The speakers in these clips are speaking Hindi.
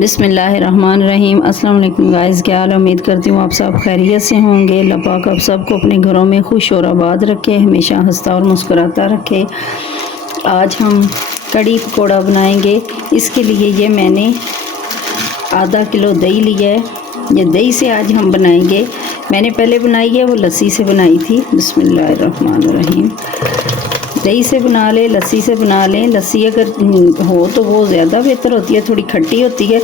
बिस्मिल्लाहिर्रहमानिर्रहीम। अस्सलाम वालेकुम गाइस, क्या हाल है? उम्मीद करती हूँ आप सब खैरियत से होंगे। अल्लाह पाक आप सबको अपने घरों में खुश और आबाद रखे, हमेशा हंसता और मुस्कुराता रखे। आज हम कड़ी पकौड़ा बनाएंगे। इसके लिए ये मैंने आधा किलो दही लिया है। ये दही से आज हम बनाएंगे। मैंने पहले बनाई है, वो लस्सी से बनाई थी। बिस्मिल्लाहिर्रहमानिर्रहीम। दही से बना लें, लस्सी से बना लें। लस्सी अगर हो तो वो ज़्यादा बेहतर होती है, थोड़ी खट्टी होती है,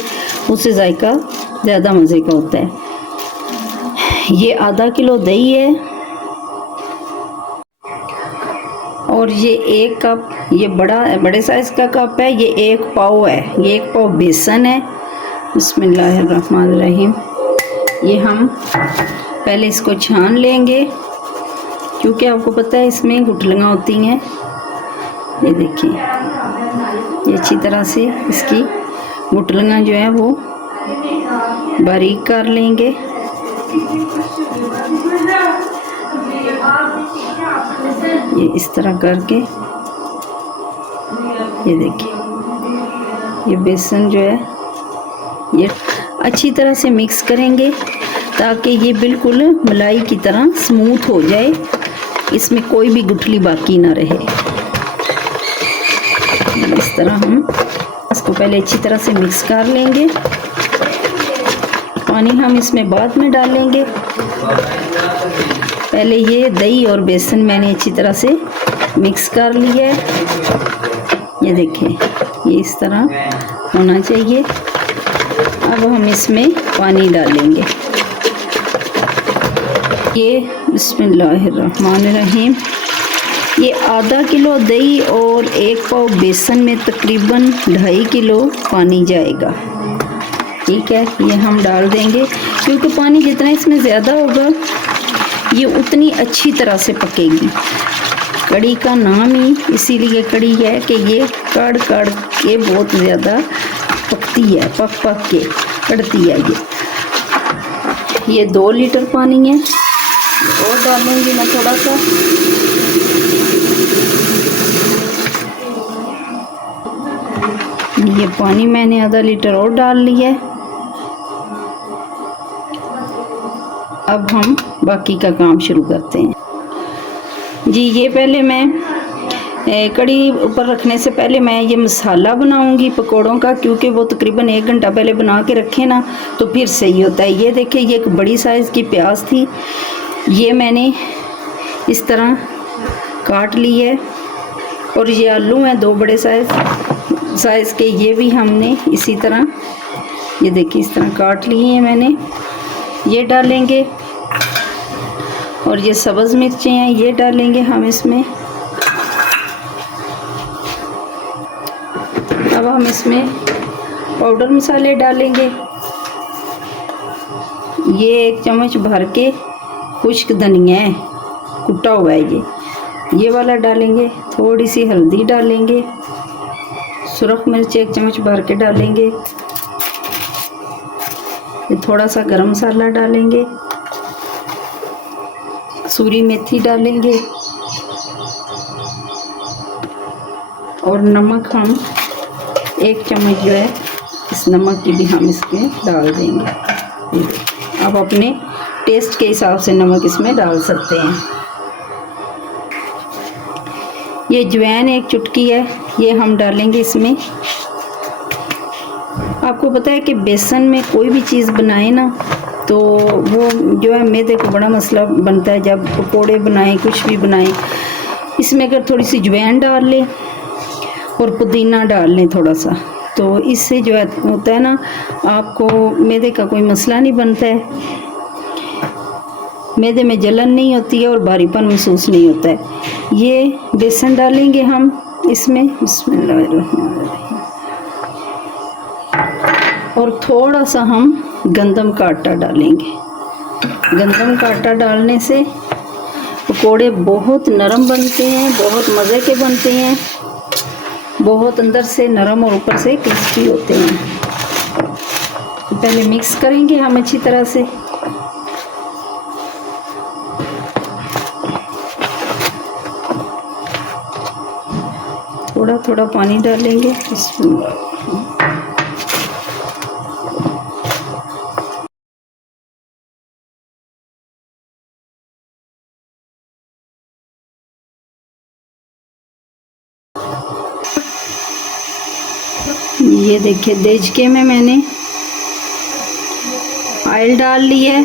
उससे जायका ज़्यादा मज़े का होता है। ये आधा किलो दही है और ये 1 कप, ये बड़े साइज़ का कप है। ये 1 पाव है, ये 1 पाव बेसन है। बिस्मिल्लाहिर्रहमानिर्रहीम। ये हम पहले इसको छान लेंगे, क्योंकि आपको पता है इसमें गुठलियाँ होती हैं। ये देखिए, ये अच्छी तरह से इसकी गुठलियाँ जो है वो बारीक कर लेंगे। ये इस तरह करके, ये देखिए, ये बेसन जो है ये अच्छी तरह से मिक्स करेंगे ताकि ये बिल्कुल मलाई की तरह स्मूथ हो जाए, इसमें कोई भी गुठली बाकी ना रहे। इस तरह हम इसको पहले अच्छी तरह से मिक्स कर लेंगे। पानी हम इसमें बाद में डालेंगे। पहले ये दही और बेसन मैंने अच्छी तरह से मिक्स कर लिया है। ये देखिए, ये इस तरह होना चाहिए। अब हम इसमें पानी डालेंगे। ये बिस्मिल्लाहिर्रहमानिर्रहीम, ये आधा किलो दही और 1 पाव बेसन में तकरीबन 2.5 किलो पानी जाएगा। ठीक है, ये हम डाल देंगे, क्योंकि पानी जितना इसमें ज़्यादा होगा ये उतनी अच्छी तरह से पकेगी। कड़ी का नाम ही इसीलिए कड़ी है कि ये कड़ कड़ के बहुत ज़्यादा पकती है, पक पक के कड़ती है। ये 2 लीटर पानी है, और डालूंगी मैं थोड़ा सा। ये पानी मैंने आधा लीटर और डाल लिया है। अब हम बाकी का काम शुरू करते हैं। जी, ये पहले मैं कड़ी ऊपर रखने से पहले मैं ये मसाला बनाऊंगी पकोड़ों का, क्योंकि वो तकरीबन 1 घंटा पहले बना के रखे ना तो फिर सही होता है। ये देखिए, ये एक बड़ी साइज़ की प्याज थी, ये मैंने इस तरह काट ली है। और ये आलू हैं 2 बड़े साइज़ के, ये भी हमने इसी तरह, ये देखिए, इस तरह काट लिए हैं मैंने। ये डालेंगे। और ये सब्ज़ मिर्चें हैं, ये डालेंगे हम इसमें। अब हम इसमें पाउडर मसाले डालेंगे। ये 1 चम्मच भर के खुश्क धनिया है, कुटा हुआ है, ये वाला डालेंगे। थोड़ी सी हल्दी डालेंगे। सुरख मिर्च 1 चम्मच भर के डालेंगे। ये थोड़ा सा गरम मसाला डालेंगे। कसूरी मेथी डालेंगे। और नमक हम 1 चम्मच जो है, इस नमक की भी हम इसमें डाल देंगे। आप अपने टेस्ट के हिसाब से नमक इसमें डाल सकते हैं। ये अजवाइन 1 चुटकी है, ये हम डालेंगे इसमें। आपको पता है कि बेसन में कोई भी चीज़ बनाए ना तो वो जो है मैदे को बड़ा मसला बनता है। जब पकोड़े बनाएं, कुछ भी बनाएं, इसमें अगर थोड़ी सी अजवाइन डाल लें और पुदीना डाल लें थोड़ा सा, तो इससे जो है होता है ना, आपको मैदे का कोई मसला नहीं बनता है। मैदे में जलन नहीं होती है और भारीपन महसूस नहीं होता है। ये बेसन डालेंगे हम इसमें। बिस्मिल्लाहिर्रहमानिर्रहीम। और थोड़ा सा हम गंदम का आटा डालेंगे। गंदम का आटा डालने से पकोड़े बहुत नरम बनते हैं, बहुत मज़े के बनते हैं, बहुत अंदर से नरम और ऊपर से क्रिस्पी होते हैं। पहले मिक्स करेंगे हम अच्छी तरह से। थोड़ा थोड़ा पानी डालेंगे। ये देखिए देचके में मैंने ऑयल डाल ली है।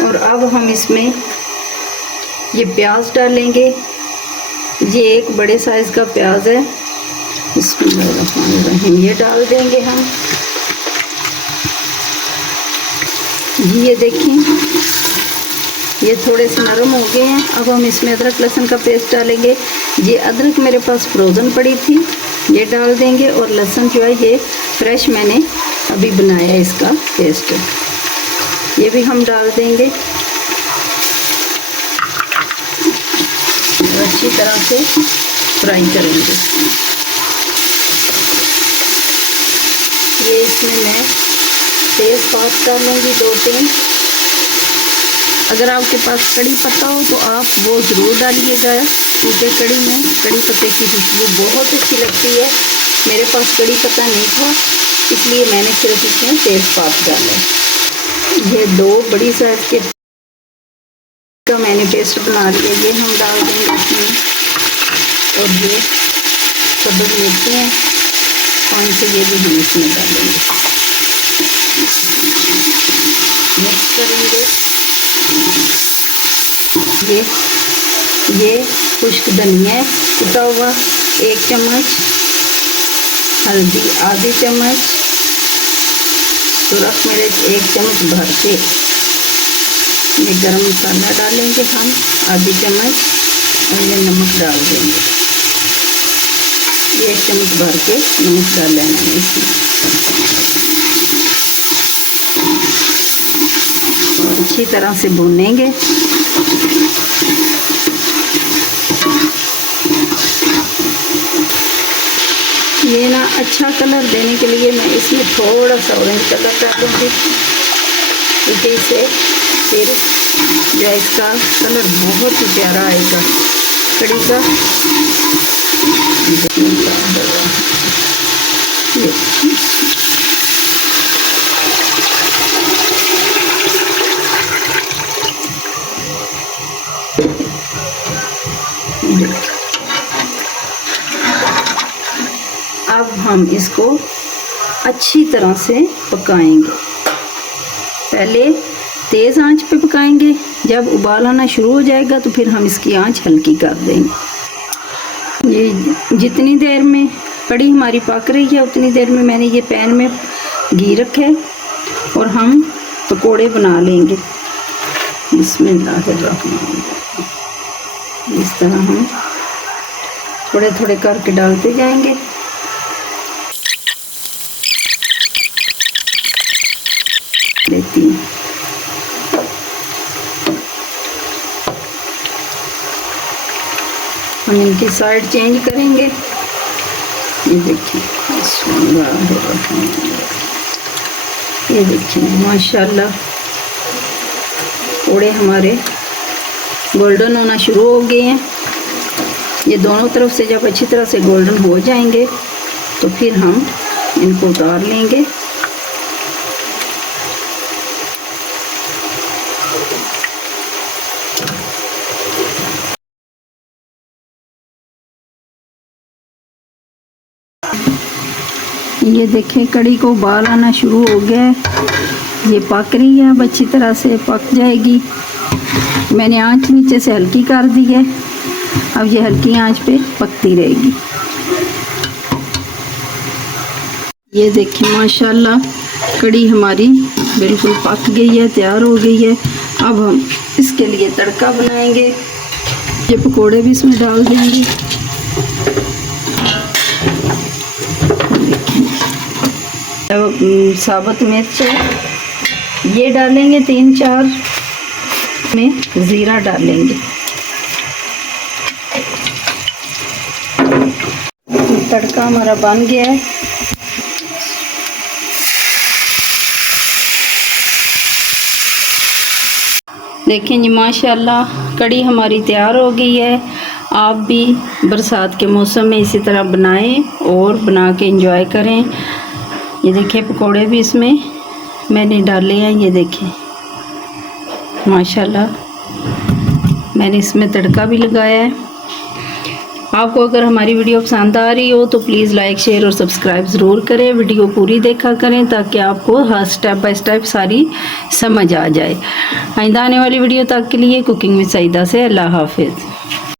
और अब हम इसमें ये प्याज डालेंगे। ये एक बड़े साइज़ का प्याज है, बिस्मिल्लाहिर्रहमानिर्रहीम। ये डाल देंगे हम। ये देखिए ये थोड़े से नरम हो गए हैं। अब हम इसमें अदरक लहसुन का पेस्ट डालेंगे। ये अदरक मेरे पास फ्रोज़न पड़ी थी, ये डाल देंगे। और लहसुन जो है ये फ्रेश मैंने अभी बनाया है इसका पेस्ट, ये भी हम डाल देंगे। और अच्छी तरह से फ्राई करेंगे। ये इसमें मैं तेज़पात डालूँगी 2-3। अगर आपके पास कड़ी पत्ता हो तो आप वो ज़रूर डालिएगा, क्योंकि कड़ी में कड़ी पत्ते की खुशबू बहुत अच्छी लगती है। मेरे पास कड़ी पत्ता नहीं था, इसलिए मैंने सिर्फ इसमें तेज़पात डाला। ये 2 बड़ी साइज़ के का मैंने पेस्ट बना लिया, ये हम डाल देंगे इसमें। और ये सब्ज़ मिर्ची हैं 5 से, ये भी हम इसमें डालेंगे। मिक्स करेंगे। ये खुश्क धनिया कुटा हुआ 1 चम्मच, हल्दी आधी चम्मच, सुरख मिर्च 1 चम्मच भर के, ये गरम मसाला डालेंगे हम आधी चम्मच। और ये नमक डाल देंगे, ये 1 चम्मच भर के नमक डाल लेना है इसमें। और अच्छी तरह से भूनेंगे। ये ना अच्छा कलर देने के लिए मैं इसमें थोड़ा सा ऑरेंज कलर डालूँगी, क्योंकि इससे फिर जो है इसका कलर बहुत ही प्यारा आएगा कड़ी का। अब हम इसको अच्छी तरह से पकाएंगे। पहले तेज़ आंच पे पकाएंगे, जब उबाल आना शुरू हो जाएगा तो फिर हम इसकी आंच हल्की कर देंगे। ये जितनी देर में कड़ी हमारी पक रही है उतनी देर में मैंने ये पैन में घी रखा है और हम पकोड़े बना लेंगे। बिस्मिल्लाहिर्रहमानिर्रहीम। इस तरह हम थोड़े थोड़े करके डालते जाएंगे। देती हूँ। हम इनकी साइड चेंज करेंगे। ये देखिए, ये देखिए माशाल्लाह पोड़े हमारे गोल्डन होना शुरू हो गए हैं। ये दोनों तरफ से जब अच्छी तरह से गोल्डन हो जाएंगे तो फिर हम इनको उतार लेंगे। ये देखें कड़ी को उबाल आना शुरू हो गया है, ये पक रही है। अब अच्छी तरह से पक जाएगी। मैंने आंच नीचे से हल्की कर दी है, अब ये हल्की आंच पे पकती रहेगी। ये देखिए माशाल्लाह कड़ी हमारी बिल्कुल पक गई है, तैयार हो गई है। अब हम इसके लिए तड़का बनाएंगे। ये पकोड़े भी इसमें डाल देंगे। साबुत मिर्च ये डालेंगे 3-4 में, ज़ीरा डालेंगे। तड़का हमारा बन गया है। देखें जी माशाल्लाह कड़ी हमारी तैयार हो गई है। आप भी बरसात के मौसम में इसी तरह बनाएं और बना के एंजॉय करें। ये देखिए पकोड़े भी इसमें मैंने डाले हैं। ये देखें माशाल्लाह मैंने इसमें तड़का भी लगाया है। आपको अगर हमारी वीडियो पसंद आ रही हो तो प्लीज़ लाइक शेयर और सब्सक्राइब ज़रूर करें, वीडियो पूरी देखा करें ताकि आपको हर स्टेप बाय स्टेप सारी समझ आ जाए। आइंदा आने वाली वीडियो तक के लिए कुकिंग विद सईदा से अल्लाह हाफिज़।